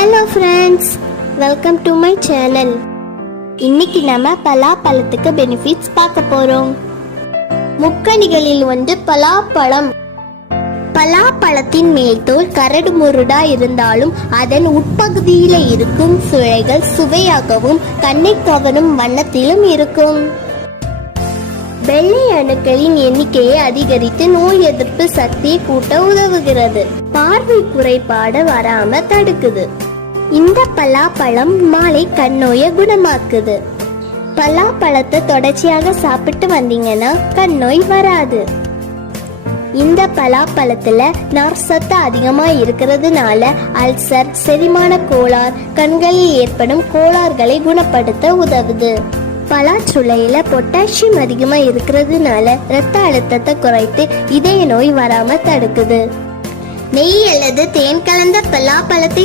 Hello friends, welcome to my channel. இன்னைக்கு நம்ம பலாப்பழத்துக்கு benefits பார்க்க போறோம். முக்கணிகளில் ஒன்று பலாப்பழம். பலாப்பழத்தின் மேல்தோல் கரடு முரடா இருந்தாலும் அதன் உட்பகுதியில இருக்கும் சுளைகள் சுவையாகவும் கண்ணை கவரும் வண்ணத்திலும் இருக்கும். வெள்ளை அணுக்களின் எண்ணிக்கையை அதிகரித்து நோய் எதிர்ப்பு சக்தியை கூட்ட உதவுகிறது. பார்வை குறைபாடு வராம தடுக்குது. இந்த பலாப்பழம் மாலை கண்ணோயை குணமாக்குது. பலாப்பழத்தை தொடர்ச்சியாக சாப்பிட்டு வந்தீங்கன்னா கண்ணோய் வராது. இந்த பலாப்பழத்துல நார்ச்சத்து அதிகமா இருக்கிறதுனால அல்சர், செரிமான கோளாறு, கண்களில் ஏற்படும் கோளாறுகளை குணப்படுத்த உதவுது. பலாச்சுளையில பொட்டாசியம் அதிகமா இருக்கிறதுனால இரத்த அழுத்தத்தை குறைத்து இதய நோய் வராம தடுக்குது. நெய் அல்லது தேன் கலந்த பலாப்பழத்தை